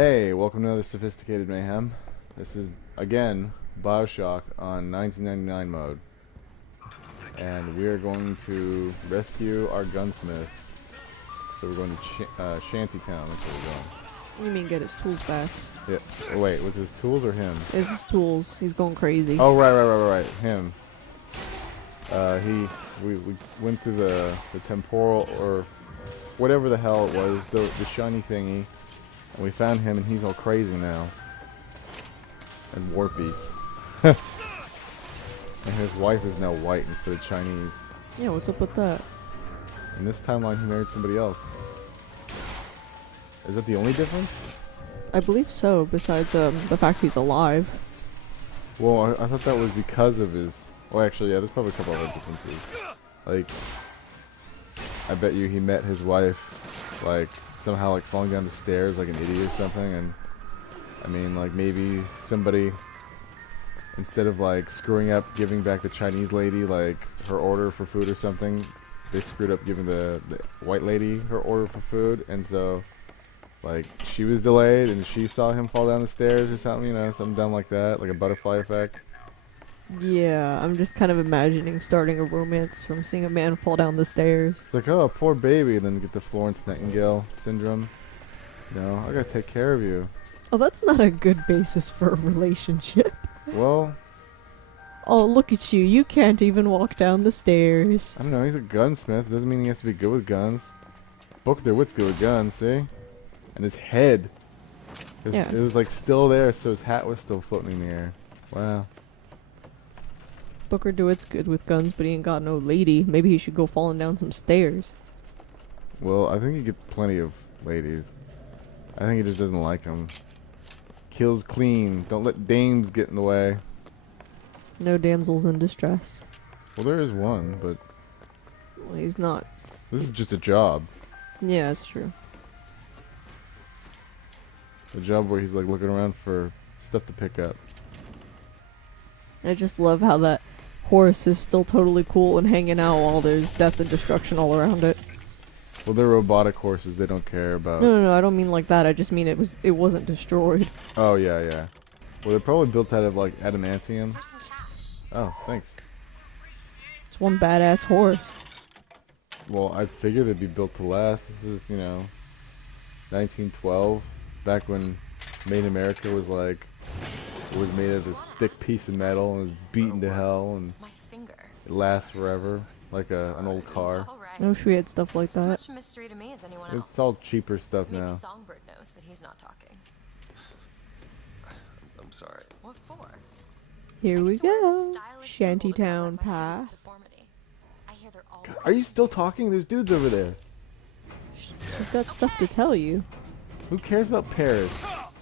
Hey, welcome to another Sophisticated Mayhem. This is, again, Bioshock on 1999 mode. And we are going to rescue our gunsmith. So we're going to Shantytown, that's where we're going. You mean get his tools back? Yeah. Oh, wait, was his tools or him? It's his tools. He's going crazy. Oh, right. Him. We went through the temporal, or whatever the hell it was, the shiny thingy. And we found him, and he's all crazy now. And warpy. And his wife is now white instead of Chinese. Yeah, what's up with that? In this timeline, he married somebody else. Is that the only difference? I believe so, besides the fact he's alive. Well, I thought that was because of his... Well, actually, yeah, there's probably a couple other differences. Like, I bet you he met his wife, like, somehow, like, falling down the stairs like an idiot or something, and... I mean, like, maybe somebody... Instead of, like, screwing up giving back the Chinese lady, like, her order for food or something, they screwed up giving the white lady her order for food, and so... Like, she was delayed, and she saw him fall down the stairs or something, you know, something dumb like that, like a butterfly effect. Yeah, I'm just kind of imagining starting a romance from seeing a man fall down the stairs. It's like, oh, poor baby, and then get the Florence Nightingale syndrome. You know, I gotta take care of you. Oh, that's not a good basis for a relationship. Well... Oh, look at you. You can't even walk down the stairs. I don't know, he's a gunsmith. Doesn't mean he has to be good with guns. Booker DeWitt's good with guns, see? And his head. Yeah. It was like still there, so his hat was still floating in the air. Wow. Booker DeWitt's good with guns, but he ain't got no lady. Maybe he should go falling down some stairs. Well, I think he gets plenty of ladies. I think he just doesn't like them. Kills clean. Don't let dames get in the way. No damsels in distress. Well, there is one, but... Well, he's not. This is just a job. Yeah, that's true. A job where he's like looking around for stuff to pick up. I just love how that horse is still totally cool and hanging out while there's death and destruction all around it. Well, they're robotic horses. They don't care about... No, I don't mean like that. I just mean it wasn't destroyed. Oh, yeah. Well, they're probably built out of, like, adamantium. Oh, thanks. It's one badass horse. Well, I figured they'd be built to last. This is, you know, 1912. Back when Made in America was, like... It was made of this thick piece of metal and was beaten to hell. And it lasts forever. Like an old car. I wish we had stuff like that. As much mystery to me as anyone else. It's all cheaper stuff Maybe now. Songbird knows, but he's not talking. I'm sorry. What for? Here we To wear this go. stylish symbol to cover Shantytown my hideous path. deformity. I hear they're all Are you still talking? There's dudes over there. She's got stuff to tell you. Who cares about Paris?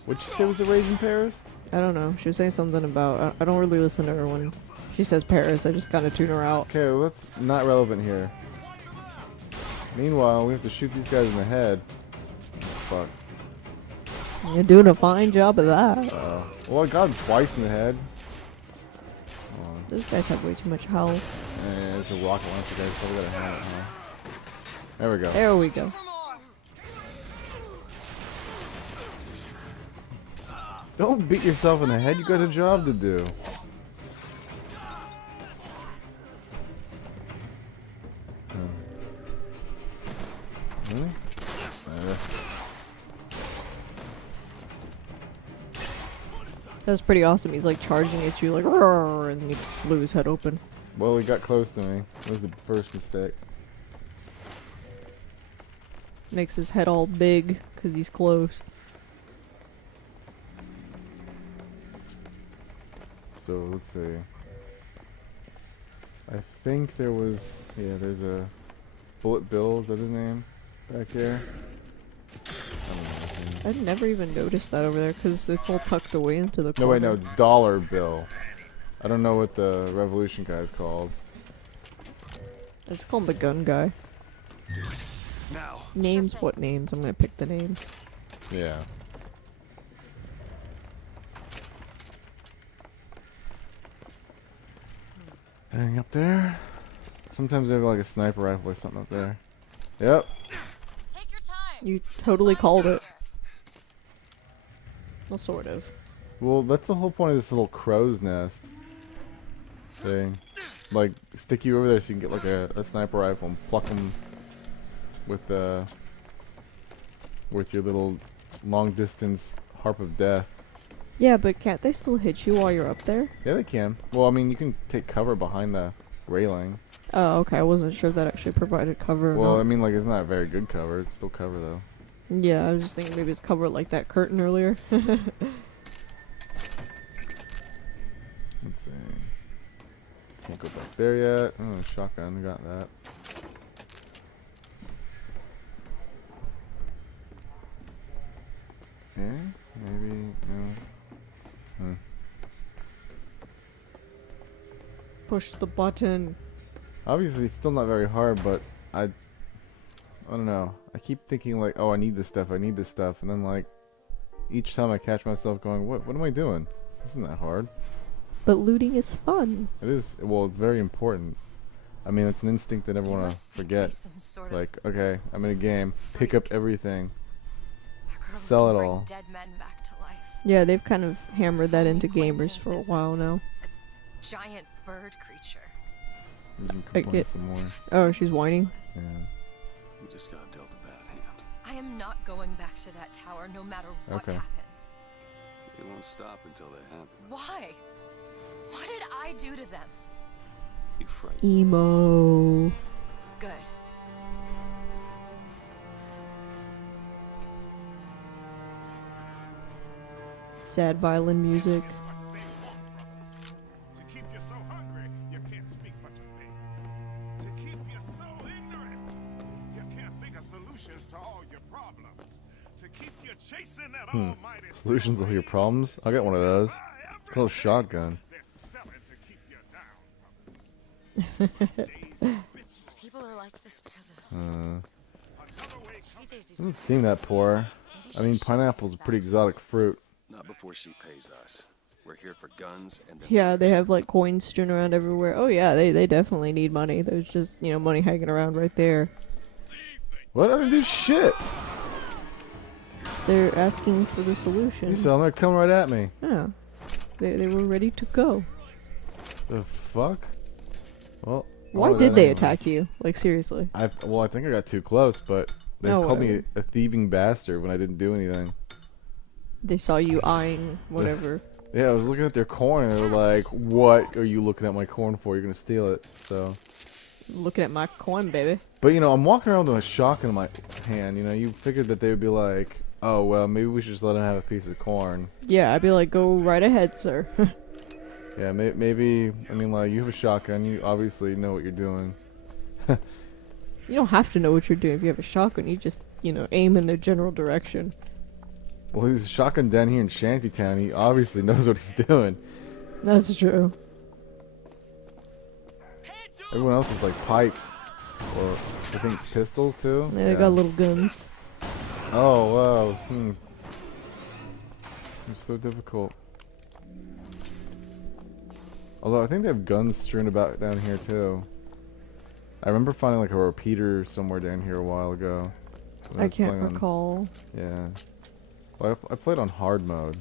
What'd you say was the rage in Paris? I don't know. She was saying something about... I don't really listen to her when she says Paris. I just kind of tune her out. Okay, well, that's not relevant here. Meanwhile, we have to shoot these guys in the head. Oh, fuck. You're doing a fine job of that. Well, I got him twice in the head. Those guys have way too much health. It's a rocket launcher, guys. Probably got a hat, huh? There we go. There we go. Don't beat yourself in the head. You got a job to do. Really? That was pretty awesome. He's like charging at you like, "Roar," and he blew his head open. Well, he got close to me. That was the first mistake. Makes his head all big because he's close. So, let's see. I think there was... Yeah, there's a... Bullet Bill, is that his name? Back there. I don't know his name. I'd never even noticed that over there because it's all tucked away into the corner. No, wait, no, it's Dollar Bill. I don't know what the Revolution guy is called. I just call him the gun guy. Now. Names? What names? I'm gonna pick the names. Yeah. Anything up there? Sometimes they have like a sniper rifle or something up there. Yep. Take your time. You totally called it. Well, sort of. Well, that's the whole point of this little crow's nest thing. Like, stick you over there so you can get like a sniper rifle and pluck them with your little long distance harp of death. Yeah, but can't they still hit you while you're up there? Yeah, they can. Well, I mean, you can take cover behind the railing. Oh, okay. I wasn't sure if that actually provided cover or Well, not. I mean, like, it's not very good cover. It's still cover, though. Yeah, I was just thinking maybe it's covered like that curtain earlier. Let's see. Can't go back there yet. Oh, shotgun. Got that. Yeah, maybe. No. Hmm. Push the button. Obviously, it's still not very hard, but I don't know. I keep thinking like, oh, I need this stuff, and then like, each time I catch myself going, what am I doing? This isn't that hard. But looting is fun. It is. Well, it's very important. I mean, it's an instinct I never want to forget. Like, okay, I'm in a game. Pick up everything. Sell it all. Dead men back to life. Yeah, they've kind of hammered So that many into gamers for a acquaintances while now. Giant bird creature. You can I complain get- some more. Oh, she's whining. Yeah. You just got dealt a bad hand. I am not going back to that tower no matter what Okay. happens. It won't stop until they have. Why? What did I do to them? You frightened. Emo. Good. Sad violin music. To keep you so hungry, you can't speak but to think. To keep you so ignorant, you can't think of solutions to all your problems. To keep you chasing that almighty Solutions to all your problems? I got one of those. It's called a shotgun. They're selling to keep you down, brothers. Daisy fits These people are like this because of Uh, another way maybe Daisy's doesn't seem that poor. I mean, pineapple's a pretty exotic fruit. Not before she pays us. We're here for guns and. Then Yeah, they leaders. have like coins strewn around everywhere. Oh yeah, they definitely need money. There's just, money hanging around right there. What? I didn't do shit. They're asking for the solution. You saw them. They're coming right at me. Yeah. They were ready to go. The fuck? Well. Why oh, did that they anyway. attack you? Like, seriously. I think I got too close, but they Oh, called me whatever. a thieving bastard when I didn't do anything. They saw you eyeing whatever. Yeah, I was looking at their corn and they were like, "What are you looking at my corn for? You're gonna steal it." So, Looking at my coin, baby. but I'm walking around with a shotgun in my hand. You figured that they would be like, "Oh well, maybe we should just let him have a piece of corn." Yeah, I'd be like, go right ahead, sir. Yeah, maybe. I mean, like, you have a shotgun. You obviously know what you're doing. You don't have to know what you're doing if you have a shotgun. You just, aim in the general direction. Well, he's a shotgun down here in Shantytown. He obviously knows what he's doing. That's true. Everyone else is like pipes, or I think pistols too. Yeah, they got little guns. Oh wow. It's so difficult. Although I think they have guns strewn about down here too. I remember finding like a repeater somewhere down here a while ago. when I was can't playing on- recall. Yeah. Well, I played on hard mode,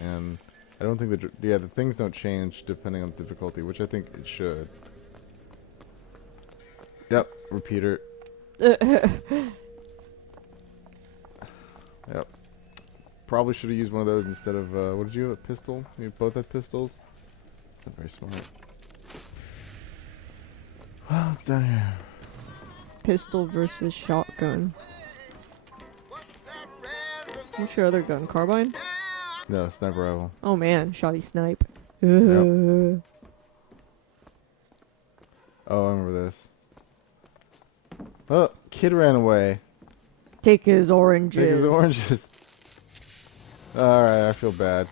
and I don't think the things don't change depending on difficulty, which I think it should. Yep, repeater. Yep. Probably should have used one of those instead of what did you have? A pistol? You both had pistols? It's not very smart. Well, it's down here. Pistol versus shotgun. What's your other gun? Carbine? No, sniper rifle. Oh man, shoddy snipe. Yep. Oh, I remember this. Oh, kid ran away. Take his oranges. Take his oranges. Alright, I feel bad.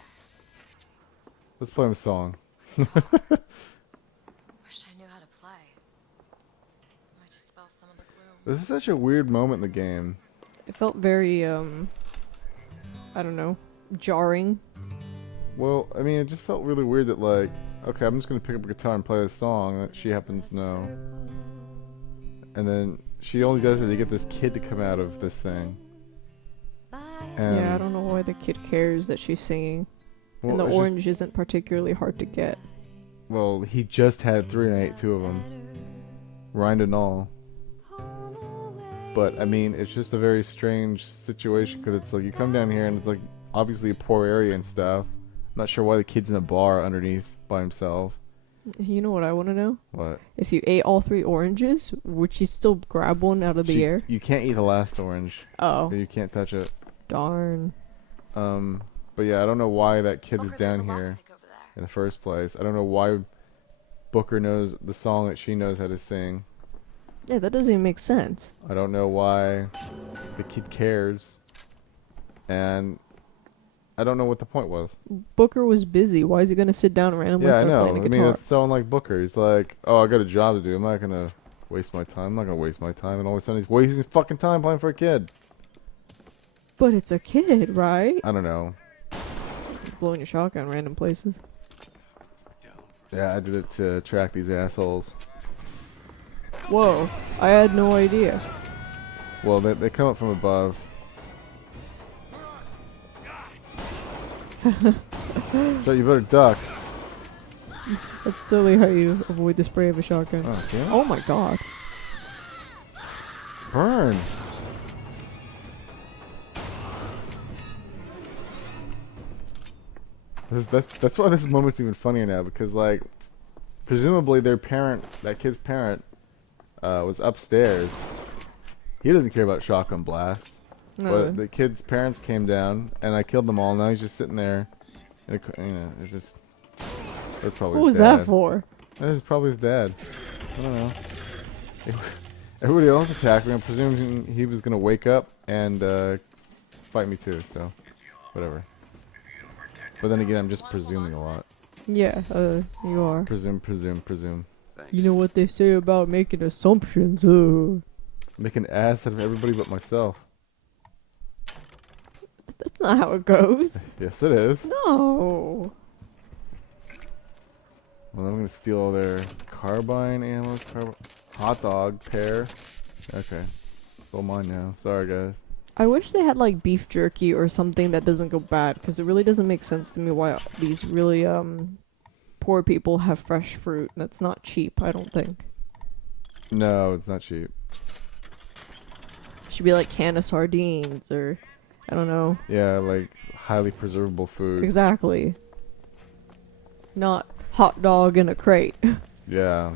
Let's play him a song. Wish I knew how to play. Might dispel some of the gloom. This is such a weird moment in the game. It felt very, I don't know, jarring. Well, I mean, it just felt really weird that, like, okay, I'm just gonna pick up a guitar and play this song that she happens to know. And then she only does it to get this kid to come out of this thing. And Yeah, I don't know why the kid cares that she's singing. Well, And the it's just- orange isn't particularly hard to get. well, he just had 3 and I ate 2 of them. Rind and all. But, I mean, it's just a very strange situation because it's like you come down here and it's like obviously a poor area and stuff. I'm not sure why the kid's in a bar underneath by himself. You know what I want to know? What? If you ate all 3 oranges, would she still grab one out of the air? You can't eat the last orange. Oh, You can't touch it. darn. But yeah, I don't know why that kid is Booker, there's down a here lockpick over there. in the first place. I don't know why Booker knows the song that she knows how to sing. Yeah, that doesn't even make sense. I don't know why the kid cares. And I don't know what the point was. Booker was busy. Why is he gonna sit down and randomly Yeah, I start know. playing a I guitar? mean, it's so unlike Booker. He's like, oh, I got a job to do. I'm not going to waste my time. I'm not going to waste my time. And all of a sudden he's wasting his fucking time playing for a kid. But it's a kid, right? I don't know. Blowing your shotgun random places. Yeah, I did it to attract these assholes. Whoa, I had no idea. Well, they come up from above. So you better duck. That's totally how you avoid the spray of a shotgun. Oh, yeah. Oh my god. Burn. That's why this moment's even funnier now, because like presumably their parent, that kid's parent, was upstairs. He doesn't care about shotgun blasts. No. But the kid's parents came down and I killed them all. Now he's just sitting there. And it's just, that's probably What was his dad. that for? That is probably his dad. I don't know. Everybody else attacked me. I'm presuming he was gonna wake up and fight me too. So, whatever. But then again, I'm just presuming a lot. Yeah, you are. Presume. Thanks. You know what they say about making assumptions, Make an ass out of everybody but myself. That's not how it goes. Yes, it is. No. Well, I'm gonna steal all their carbine ammo, hot dog pair. Okay, it's all mine now. Sorry, guys. I wish they had like beef jerky or something that doesn't go bad, because it really doesn't make sense to me why these really poor people have fresh fruit. That's not cheap, I don't think. No, it's not cheap. Should be like can of sardines or I don't know. Yeah, like highly preservable food. Exactly. Not hot dog in a crate. Yeah.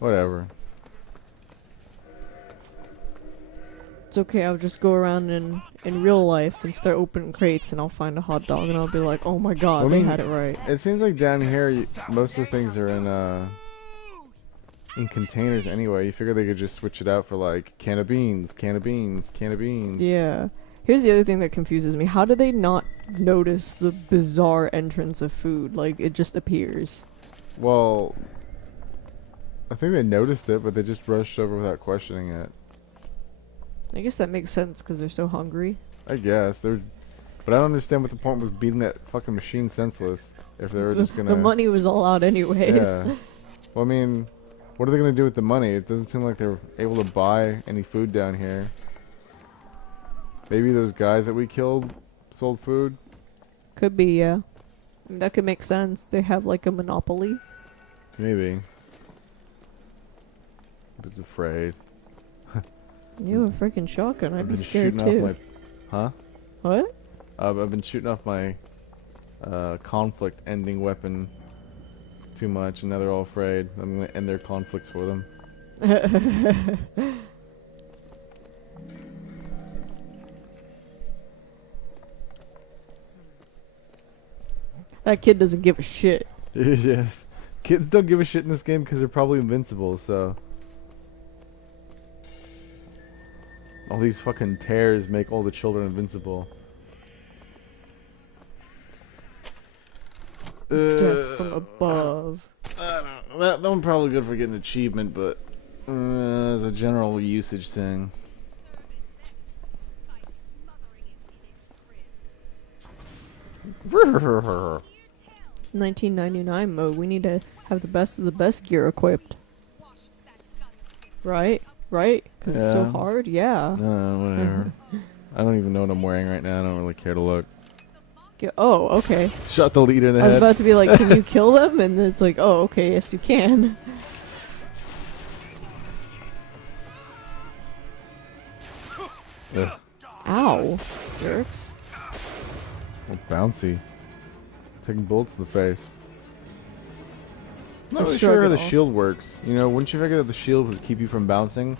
Whatever. It's okay, I'll just go around in real life and start opening crates and I'll find a hot dog and I'll be like, oh my god, I they mean, had it right. It seems like down here, most of the things are in containers anyway. You figure they could just switch it out for like can of beans. Yeah. Here's the other thing that confuses me. How do they not notice the bizarre entrance of food? Like, it just appears. Well, I think they noticed it, but they just rushed over without questioning it. I guess that makes sense because they're so hungry. I guess but I don't understand what the point was beating that fucking machine senseless if they were just gonna. The money was all out anyways. Yeah. Well, I mean, what are they gonna do with the money? It doesn't seem like they're able to buy any food down here. Maybe those guys that we killed sold food. Could be, yeah. I mean, that could make sense. They have like a monopoly. Maybe. I was afraid. You have a freaking shotgun. I'd I've be been scared shooting too. off my. Huh? What? I've been shooting off my conflict-ending weapon too much, and now they're all afraid. I'm gonna end their conflicts for them. That kid doesn't give a shit. Yes. Kids don't give a shit in this game because they're probably invincible, so. All these fucking tears make all the children invincible. Death from above. I don't know. That one probably good for getting an achievement, but it's a general usage thing. It's 1999 mode. We need to have the best of the best gear equipped. Right? Right? Because it's so Yeah. hard? Yeah. Whatever. I don't even know what I'm wearing right now. I don't really care to look. Oh, okay. Shot the leader in the I was head. about to be like, can you kill them? And then it's like, oh, okay, yes, you can. Ugh. Ow, jerks. Oh, bouncy. Taking bullets in the face. I'm not really Shrug sure it how the off. shield works. You know, wouldn't you figure that the shield would keep you from bouncing,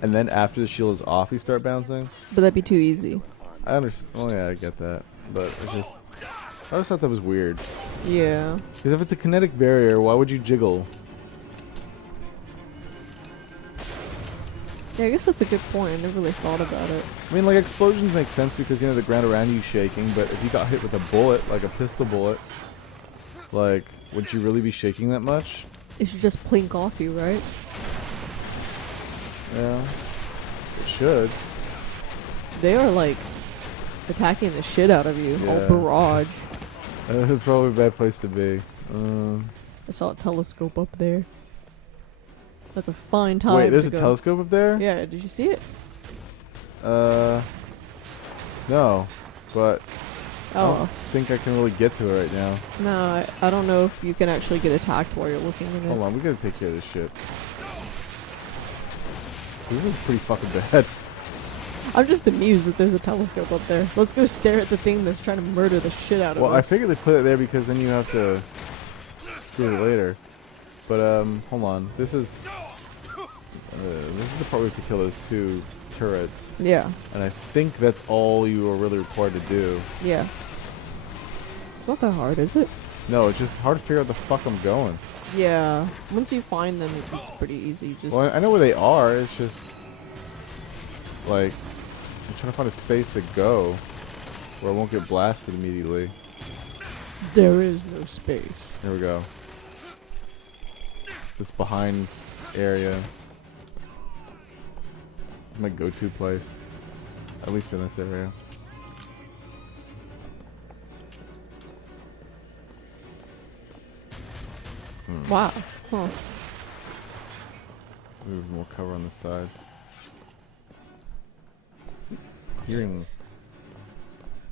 and then after the shield is off, you start bouncing? But that'd be too easy. I understand. Oh yeah, I get that. But it's just, I always thought that was weird. Yeah. Because if it's a kinetic barrier, why would you jiggle? Yeah, I guess that's a good point. I never really thought about it. I mean, like, explosions make sense because, you know, the ground around you is shaking, but if you got hit with a bullet, like a pistol bullet, like, would you really be shaking that much? It should just plink off you, right? Yeah. It should. They are like attacking the shit out of you. All Yeah. barrage. That's probably a bad place to be. I saw a telescope up there. That's a fine time. Wait, there's to a go. telescope up there? Yeah, did you see it? No. But I Oh, don't think I can really get to it right now. no, I don't know if you can actually get attacked while you're looking at it. Hold on, we gotta take care of this shit. This is pretty fucking bad. I'm just amused that there's a telescope up there. Let's go stare at the thing that's trying to murder the shit out of Well, us. I figured they put it there because then you have to do it later. But hold on. This is the part we have to kill those two turrets, Yeah, and I think that's all you are really required to do. yeah. It's not that hard, is it? No, it's just hard to figure out the fuck I'm going. Yeah. Once you find them, it's pretty easy. Just Well, I know where they are. It's just like I'm trying to find a space to go where I won't get blasted immediately. there is no space. Here we go. This behind area. My go-to place. At least in this area. Wow. Huh. There's more cover on the side. Hearing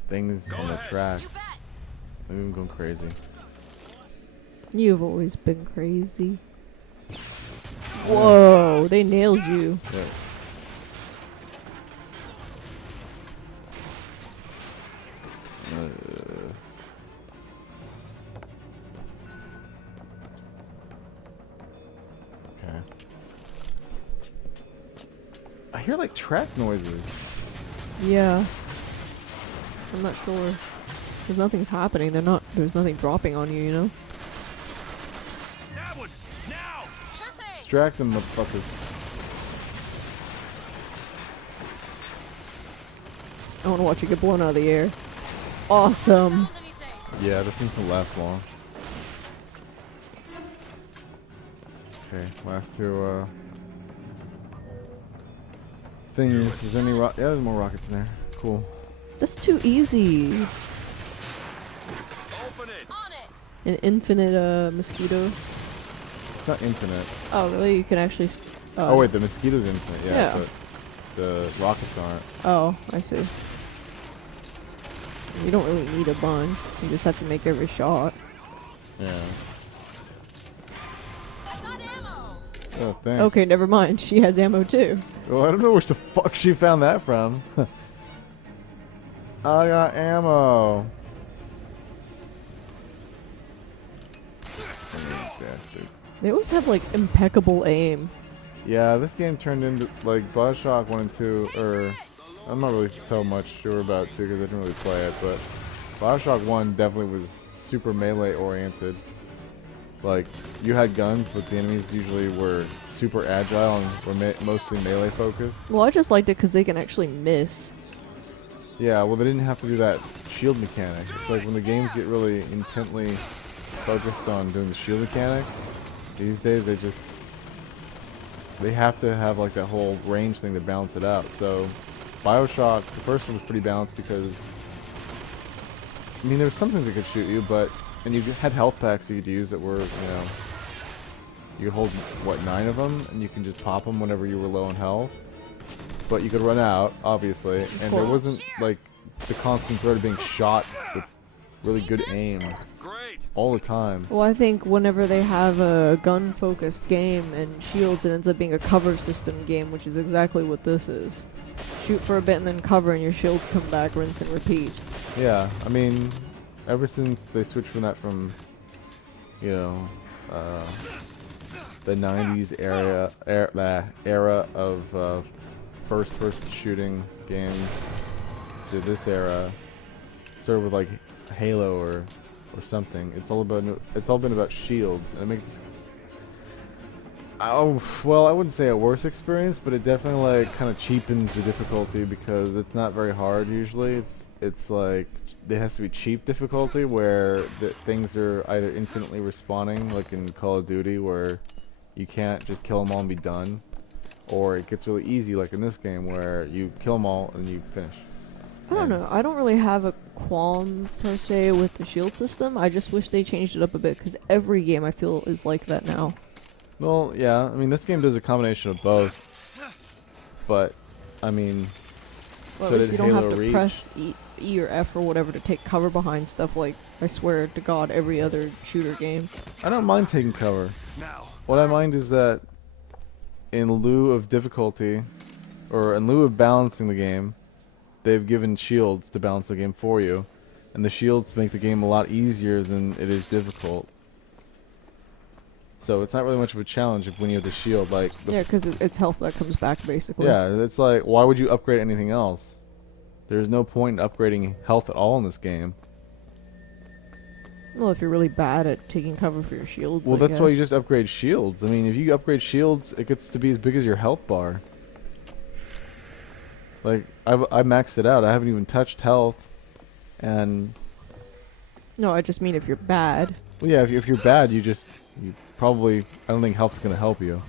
things on the tracks. Maybe I'm going crazy. You've always been crazy. Whoa, they nailed you. Yeah. Okay. I hear like track noises. Yeah. I'm not sure. Because nothing's happening. There's nothing dropping on you, you know? That one! Now! Sure thing. Distract them, motherfuckers. I want to watch you get blown out of the air. Awesome. Found anything? Yeah, this thing doesn't last long. Okay, last two things. Is there any yeah, there's more rockets in there. Cool. That's too easy. Open it! On it. An infinite mosquito. It's not infinite. Oh, really? You can actually. Oh wait, the mosquito's infinite, yeah, Yeah. but the rockets aren't. Oh, I see. You don't really need a bunch. You just have to make every shot. Yeah. I got ammo. Oh, thanks. Okay, never mind. She has ammo too. Well, I don't know where the fuck she found that from. I got ammo. Bastard. They always have like impeccable aim. Yeah, this game turned into like Bioshock 1 and 2, or I'm not really so much sure about 2 because I didn't really play it, but Bioshock 1 definitely was super melee oriented. Like, you had guns, but the enemies usually were super agile and were mostly melee focused. Well, I just liked it because they can actually miss. Yeah, well, they didn't have to do that shield mechanic. It's like when the games get really intently focused on doing the shield mechanic, these days they have to have like that whole range thing to balance it out. So Bioshock, the first one was pretty balanced because, I mean, there was some things that could shoot you, but, and you had health packs you could use that were, you know, you could hold, what, 9 of them, and you can just pop them whenever you were low on health. but you could run out, obviously, and there wasn't like the constant threat of being shot with really good aim Great. all the time. Well, I think whenever they have a gun-focused game and shields, it ends up being a cover system game, which is exactly what this is. Shoot for a bit and then cover, and your shields come back, rinse and repeat. Yeah, I mean, ever since they switched from that from, you know, the 90s era of first-person shooting games to this era, started with like Halo or something. It's all been about shields, and it makes, oh well, I wouldn't say a worse experience, but it definitely like kind of cheapens the difficulty because it's not very hard usually. It's like it has to be cheap difficulty where things are either infinitely respawning, like in Call of Duty, where you can't just kill them all and be done, or it gets really easy, like in this game, where you kill them all and you finish. I don't know. I don't really have a qualm per se with the shield system. I just wish they changed it up a bit because every game I feel is like that now. Well, yeah. I mean, this game does a combination of both, but I mean, Well, so at least did you don't Halo have to Reach. press E or F or whatever to take cover behind stuff like, I swear to God, every other shooter game. I don't mind taking cover. Now. What I mind is that in lieu of difficulty, or in lieu of balancing the game, they've given shields to balance the game for you, and the shields make the game a lot easier than it is difficult. So it's not really much of a challenge when you have the shield. Like Yeah, because it's health that comes back, basically. yeah, it's like, why would you upgrade anything else? There's no point in upgrading health at all in this game. Well, if you're really bad at taking cover for your shields, Well, I that's why you guess. just upgrade shields. I mean, if you upgrade shields, it gets to be as big as your health bar. Like, I maxed it out. I haven't even touched health. And, No, I just mean if you're bad. well, yeah, if you're bad, you probably, I don't think health's going to help you.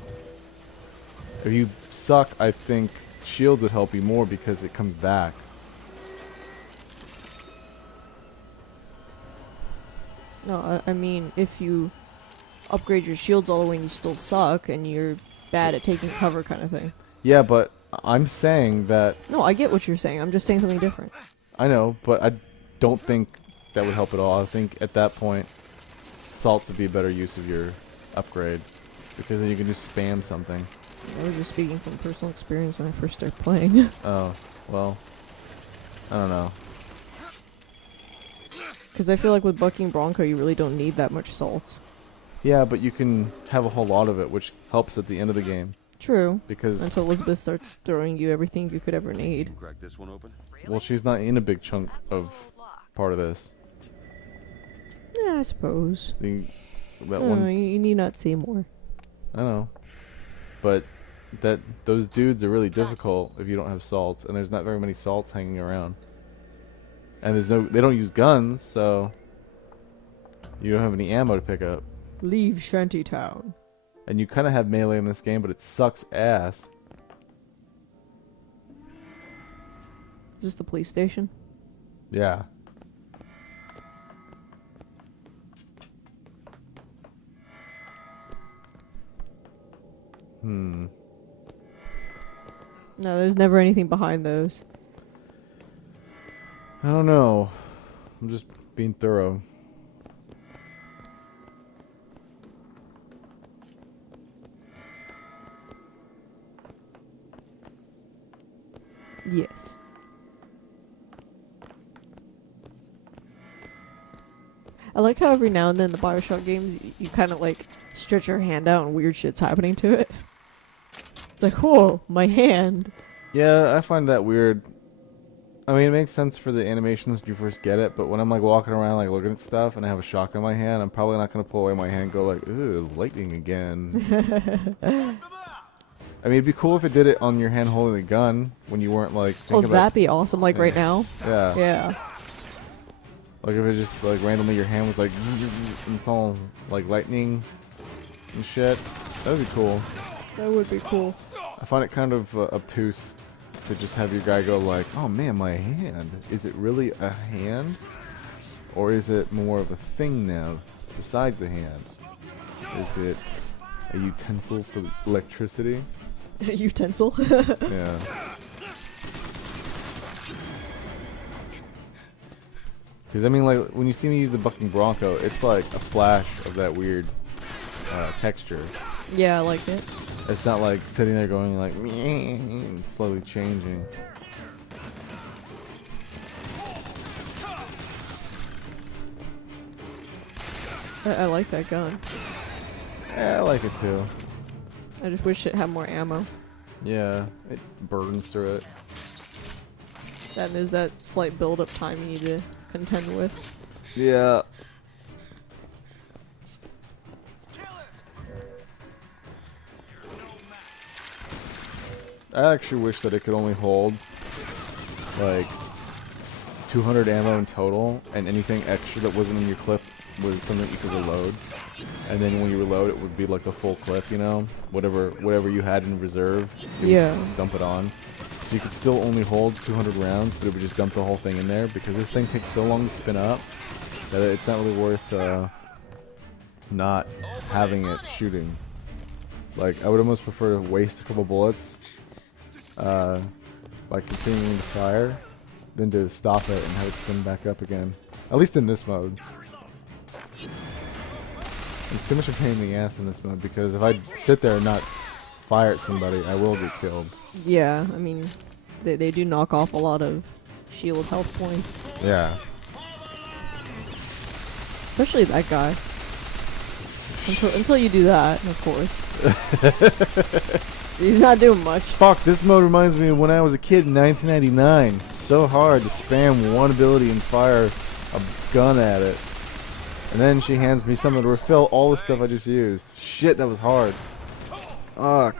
If you suck, I think shields would help you more because it comes back. No, I mean if you upgrade your shields all the way and you still suck and you're bad at taking cover kind of thing. Yeah, but I'm saying that, No, I get what you're saying. I'm just saying something different. I know, but I don't think that would help at all. I think at that point, salts would be a better use of your upgrade, because then you can just spam something. I was just speaking from personal experience when I first started playing. Oh, well, I don't know. Because I feel like with Bucking Bronco, you really don't need that much salts. Yeah, but you can have a whole lot of it, which helps at the end of the game. True. Because, Until Elizabeth starts throwing you everything you could ever need. Can crack this one open? well, she's not in a big chunk of part of this. Yeah, I suppose. That No, one, you need not say more. I know. But those dudes are really difficult if you don't have salts, and there's not very many salts hanging around. And they don't use guns, so you don't have any ammo to pick up. Leave Shantytown. And you kind of have melee in this game, but it sucks ass. Is this the police station? Yeah. No, there's never anything behind those. I don't know. I'm just being thorough. Yes. I like how every now and then in the Bioshock games, you kind of like stretch your hand out and weird shit's happening to it. It's like, whoa, my hand. Yeah, I find that weird. I mean, it makes sense for the animations when you first get it, but when I'm like walking around like looking at stuff and I have a shotgun in my hand, I'm probably not going to pull away my hand and go like, ooh, lightning again. I mean, it'd be cool if it did it on your hand holding the gun when you weren't like Oh, thinking that'd be awesome, like right now. Yeah. Yeah. Like if it just like randomly your hand was like and it's all like lightning and shit. That would be cool. That would be cool. I find it kind of obtuse to just have your guy go like, oh man, my hand. Is it really a hand? Or is it more of a thing now besides the hand? Is it a utensil for electricity? Utensil. Yeah. Because I mean, like when you see me use the bucking bronco, it's like a flash of that weird texture. Yeah, I like it. It's not like sitting there going like and slowly changing. I like that gun. Yeah, I like it too. I just wish it had more ammo. Yeah, it burns through it. That there's that slight build-up time you need to contend with. Yeah. I actually wish that it could only hold like 200 ammo in total, and anything extra that wasn't in your clip was something you could reload. And then when you reload, it would be like a full clip, you know, whatever you had in reserve. It Yeah. would dump it on. So you could still only hold 200 rounds, but it would just dump the whole thing in there because this thing takes so long to spin up that it's not really worth not having it shooting. Like, I would almost prefer to waste a couple bullets by continuing to fire than to stop it and have it spin back up again. At least in this mode. It's too much of a pain in the ass in this mode because if I sit there and not fire at somebody, I will get killed. Yeah, I mean, they do knock off a lot of shield health points. Yeah. Especially that guy. Until you do that, of course. He's not doing much. Fuck, this mode reminds me of when I was a kid in 1999. So hard to spam one ability and fire a gun at it. And then she hands me something to refill all the stuff I just used. Shit, that was hard. Fuck.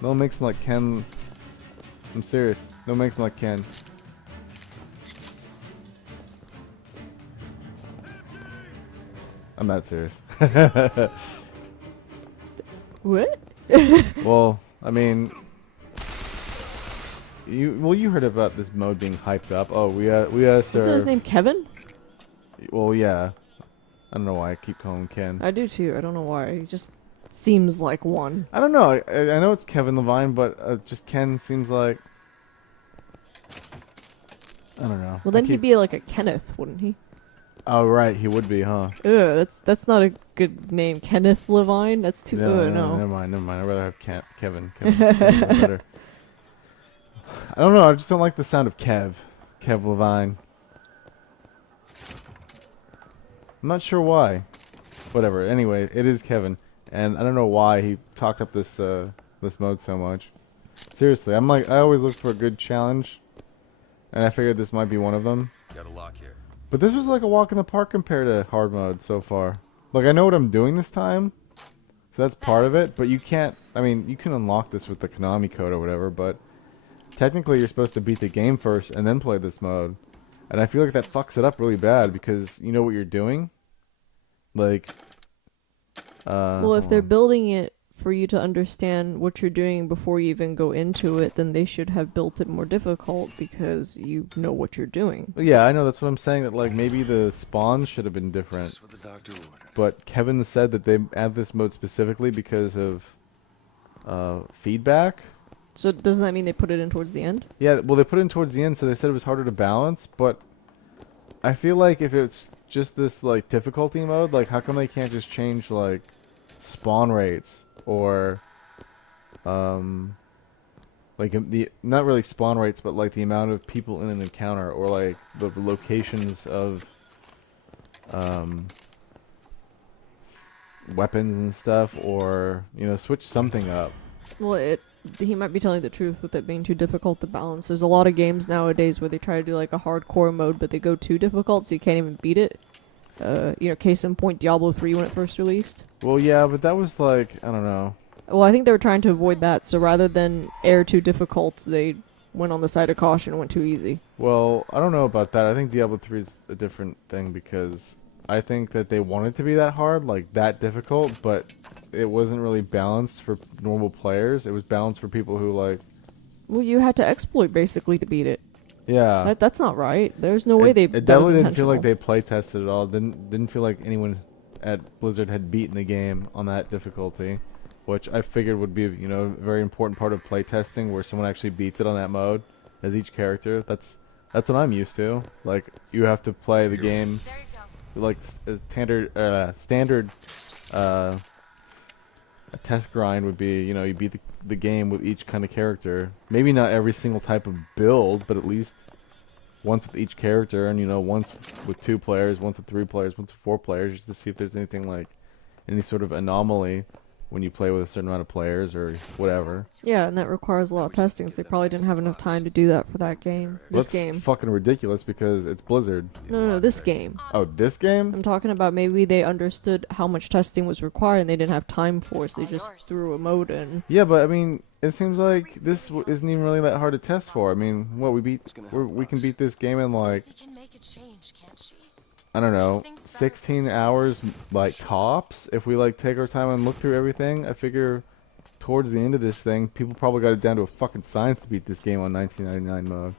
Don't make some like Ken. I'm serious. Don't make some like Ken. I'm not serious. What? Well, I mean, you heard about this mode being hyped up. Oh, we asked Is our. his name Kevin? Well, yeah. I don't know why I keep calling him Ken. I do too. I don't know why. He just seems like one. I don't know. I know it's Kevin Levine, but just Ken seems like. I don't know. Well, then he'd be like a Kenneth, wouldn't he? Oh right, he would be, huh? Ugh, that's not a good name. Kenneth Levine? That's too. No, No. never mind. I'd rather have Kevin. Kevin's better. I don't know. I just don't like the sound of Kev Levine. I'm not sure why. Whatever. Anyway, it is Kevin, and I don't know why he talked up this this mode so much. Seriously, I always look for a good challenge, and I figured this might be one of them. Got a lock here. But this was like a walk in the park compared to hard mode so far. Like, I know what I'm doing this time, so that's part of it, but you can't, I mean, you can unlock this with the Konami code or whatever, but technically you're supposed to beat the game first and then play this mode. And I feel like that fucks it up really bad because you know what you're doing? Like, Well, if they're building it for you to understand what you're doing before you even go into it, then they should have built it more difficult because you know what you're doing. Yeah, I know, that's what I'm saying, that like maybe the spawns should have been different. That's what the doctor ordered. But Kevin said that they add this mode specifically because of feedback. So doesn't that mean they put it in towards the end? Yeah, well, they put it in towards the end, so they said it was harder to balance, but I feel like if it's just this, like, difficulty mode, like, how come they can't just change, like, spawn rates, or, like, not really spawn rates, but, like, the amount of people in an encounter, or, like, the locations of, weapons and stuff, or, you know, switch something up. Well, he might be telling the truth with it being too difficult to balance. There's a lot of games nowadays where they try to do like a hardcore mode, but they go too difficult, so you can't even beat it. You know, case in point, Diablo 3 when it first released. Well, yeah, but that was like, I don't know. Well, I think they were trying to avoid that, so rather than air too difficult, they went on the side of caution and went too easy. Well, I don't know about that. I think Diablo 3 is a different thing because I think that they wanted to be that hard, like that difficult, but it wasn't really balanced for normal players. It was balanced for people who like... Well, you had to exploit basically to beat it. Yeah. That's not right. There's no way It that was definitely didn't feel intentional. like they play tested at all. Didn't feel like anyone at Blizzard had beaten the game on that difficulty, which I figured would be, you know, a very important part of play testing, where someone actually beats it on that mode as each character. That's That's what I'm used to. Like, you have to play the game There you go. like standard a test grind would be, you know, you beat the game with each kind of character. Maybe not every single type of build, but at least once with each character, and you know, once with 2 players, once with 3 players, once with 4 players, just to see if there's anything like any sort of anomaly when you play with a certain amount of players or whatever. Yeah, and that requires a lot of testing, so they probably didn't have enough time to do that for that game. This That's game. fucking ridiculous because it's Blizzard. No, this game. Oh, this game? I'm talking about maybe they understood how much testing was required and they didn't have time for it, so they just threw a mode in. Yeah, but I mean, it seems like this isn't even really that hard to test for. I mean, what we can beat this game in like, Daisy can make a change, can't she? I don't know, 16 hours like tops. If we like take our time and look through everything, I figure towards the end of this thing, people probably got it down to a fucking science to beat this game on 1999 mode.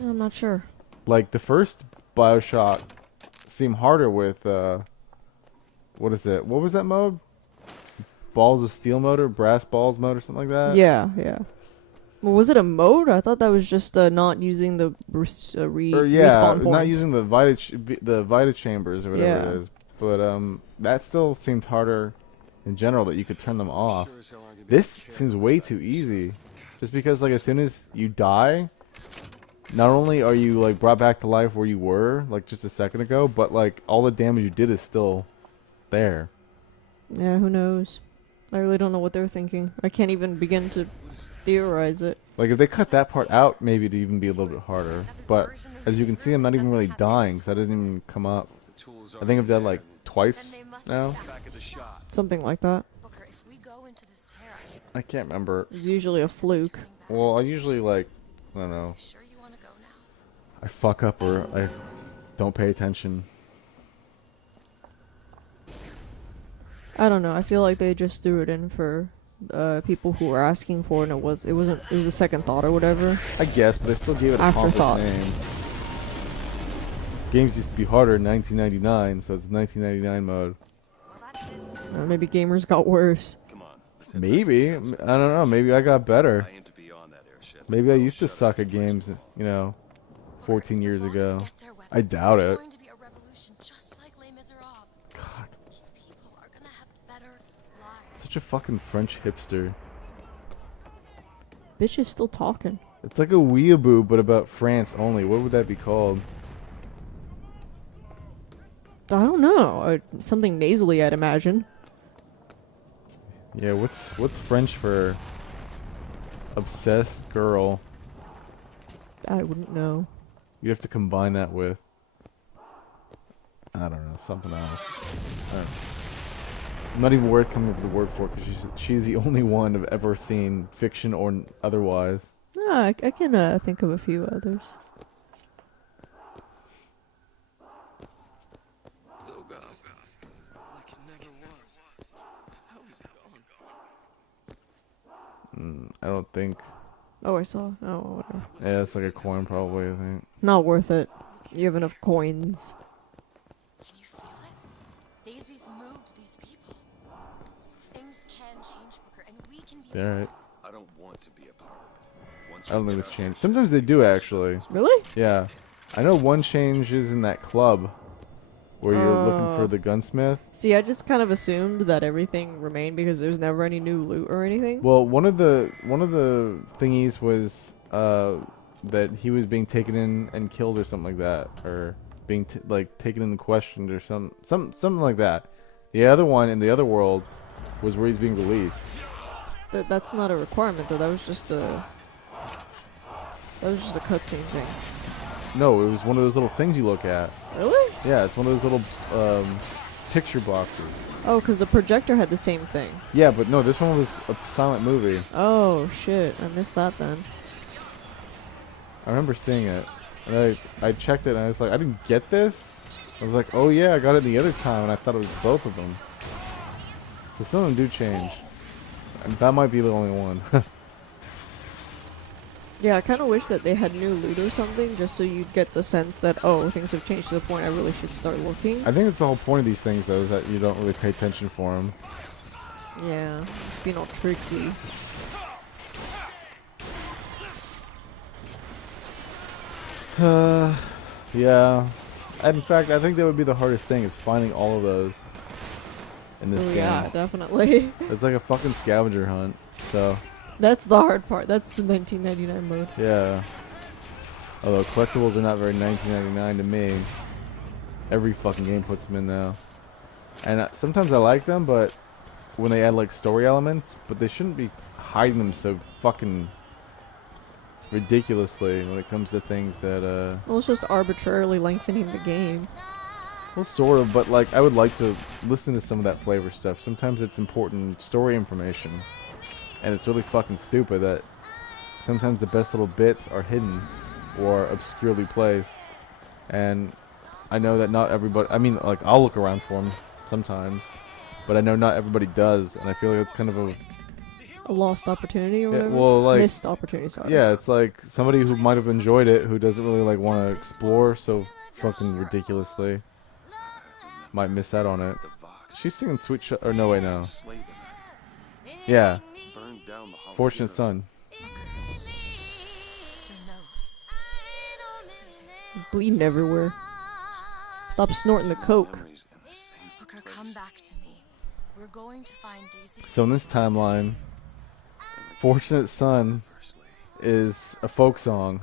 I'm not sure. Like the first Bioshock seemed harder with what is it? What was that mode? Balls of Steel mode or Brass Balls mode or something like that? Yeah. Well, was it a mode? I thought that was just not using the Or respawn points. not using the Vita chambers or whatever it Yeah. is. But that still seemed harder in general that you could turn them off. This seems way too easy. Just because like as soon as you die, not only are you like brought back to life where you were like just a second ago, but like all the damage you did is still there. Yeah, who knows? I really don't know what they're thinking. I can't even begin to theorize it. Like if they cut that part out, maybe it'd even be a little bit harder. But as you can see, I'm not even really dying, so that doesn't even come up. I think I've died like twice now. Something like that. Booker, if we go into this terror, I can't remember. It's usually a fluke. Well, I usually like, I don't know, sure you want to go now? I fuck up or I don't pay attention. I don't know. I feel like they just threw it in for people who were asking for it, and it was a second thought or whatever. I guess, but I still gave it a Afterthought. pompous name. Games used to be harder in 1999, so it's 1999 mode. Or maybe gamers got worse. Come on. Let's head Maybe. I back to the don't know. Maybe I got better. I aim to be on that airship. Maybe I used to Shut suck this at place games, you know, 14 years Blacks ago. get their I weapons, doubt there's it. going to be a revolution just like Les Miserables. God, These people are gonna have better lives. such a fucking French hipster. Bitch is still talking. It's like a weeaboo, but about France only. What would that be called? I don't know. Something nasally, I'd imagine. Yeah, what's French for obsessed girl? I wouldn't know. You have to combine that with, I don't know, something else. I don't know. Not even worth coming up with a word for it because she's the only one I've ever seen, fiction or otherwise. I can think of a few others. Oh God. Like it never was. How is it gone? I don't think. Oh, I saw. Oh, whatever. Yeah, it's like a coin probably, I think. Not worth it. You have enough coins. Can you feel it? Daisy's moved these people. Things can change, Booker, and we can be. Yeah, right. I don't want to be a part of it. Once I don't we think get this out changed. of Sometimes they do actually. Really? Yeah. I know one change is in that club where you're looking for the gunsmith. See, I just kind of assumed that everything remained because there's never any new loot or anything. Well, one of the thingies was that he was being taken in and killed or something like that, or being like taken in and questioned or something like that. The other one in the other world was where he's being released. That's not a requirement though. That was just a cutscene thing. No, it was one of those little things you look at. Really? Yeah, it's one of those little picture boxes. Oh, because the projector had the same thing. Yeah, but no, this one was a silent movie. Oh shit! I missed that then. I remember seeing it, and I checked it, and I was like, I didn't get this. I was like, oh yeah, I got it the other time, and I thought it was both of them. So some of them do change. And that might be the only one. Yeah, I kind of wish that they had new loot or something, just so you'd get the sense that, oh, things have changed to the point I really should start looking. I think that's the whole point of these things, though, is that you don't really pay attention for them. Yeah, being all tricksy. Yeah. In fact, I think that would be the hardest thing, is finding all of those in this Oh game. yeah, definitely. It's like a fucking scavenger hunt. So, That's the hard part. That's the 1999 mode. yeah. Although collectibles are not very 1999 to me. Every fucking game puts them in now. And sometimes I like them, but when they add like story elements, but they shouldn't be hiding them so fucking ridiculously when it comes to things that Well, it's just arbitrarily lengthening the game. well, sort of, but like I would like to listen to some of that flavor stuff. Sometimes it's important story information, and it's really fucking stupid that sometimes the best little bits are hidden or obscurely placed. And I know that not everybody, I mean, like, I'll look around for them sometimes, but I know not everybody does, and I feel like it's kind of A lost opportunity or Yeah, whatever? well, like- Missed opportunity, sorry. yeah, it's like somebody who might have enjoyed it who doesn't really like want to explore so fucking ridiculously might miss out on it. The Vox. She's singing Sweet or no, wait, no. Slave in there. Yeah, Burned down the Hall of Fortunate Heroes. Son. Their nose. Bleeding everywhere. Stop snorting the coke. Memories in the same Booker, place. come back to me. We're going to find Daisy. So in this timeline, Fortunate Son First lady. is a folk song.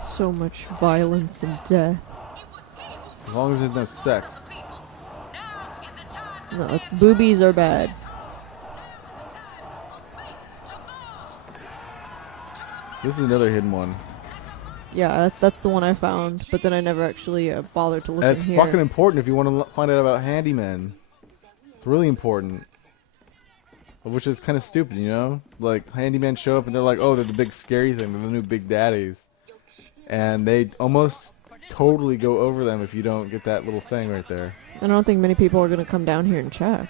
So much violence and death. As long as there's no sex. No, boobies are bad. This is another hidden one. Yeah, that's the one I found, but then I never actually bothered to look And in it's here. fucking important if you want to find out about handymen. It's really important. Which is kind of stupid, you know? Like, handymen show up and they're like, oh, they're the big scary thing. They're the new big daddies. And they almost totally go over them if you don't get that little thing right there. I don't think many people are going to come down here and check.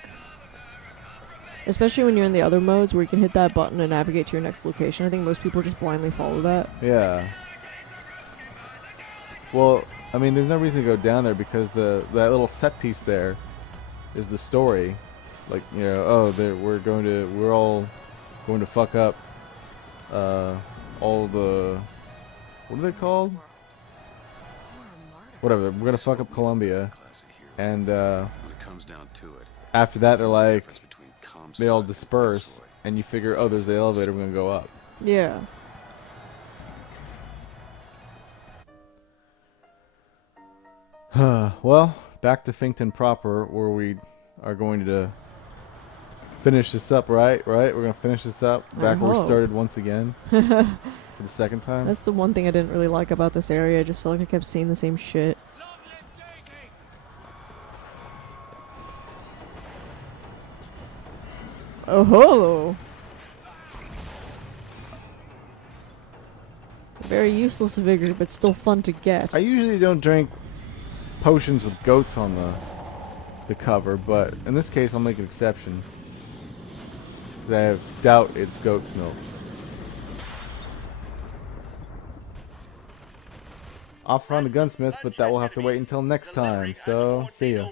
Especially when you're in the other modes where you can hit that button and navigate to your next location. I think most people just blindly follow that. Yeah. Well, I mean, there's no reason to go down there because that little set piece there is the story. Like, you know, oh, we're all going to fuck up all the, what are they called? Whatever, we're gonna fuck up Columbia, Class of hero. and When it comes down to it, after that they're the like, difference between they all Comstock and disperse, Fitzroy. and you figure, oh, there's the elevator, we're gonna go up. Yeah. Well, back to Finkton proper, where we are going to finish this up, right? We're gonna finish this up back where we hope. started once again for the second time. That's the one thing I didn't really like about this area. I just felt like I kept seeing the same shit. Oh ho! Very useless vigor, but still fun to get. I usually don't drink potions with goats on the cover, but in this case I'll make an exception. 'Cause I doubt it's goat's milk. Off to find the gunsmith, but that will have to wait until next time, so see ya.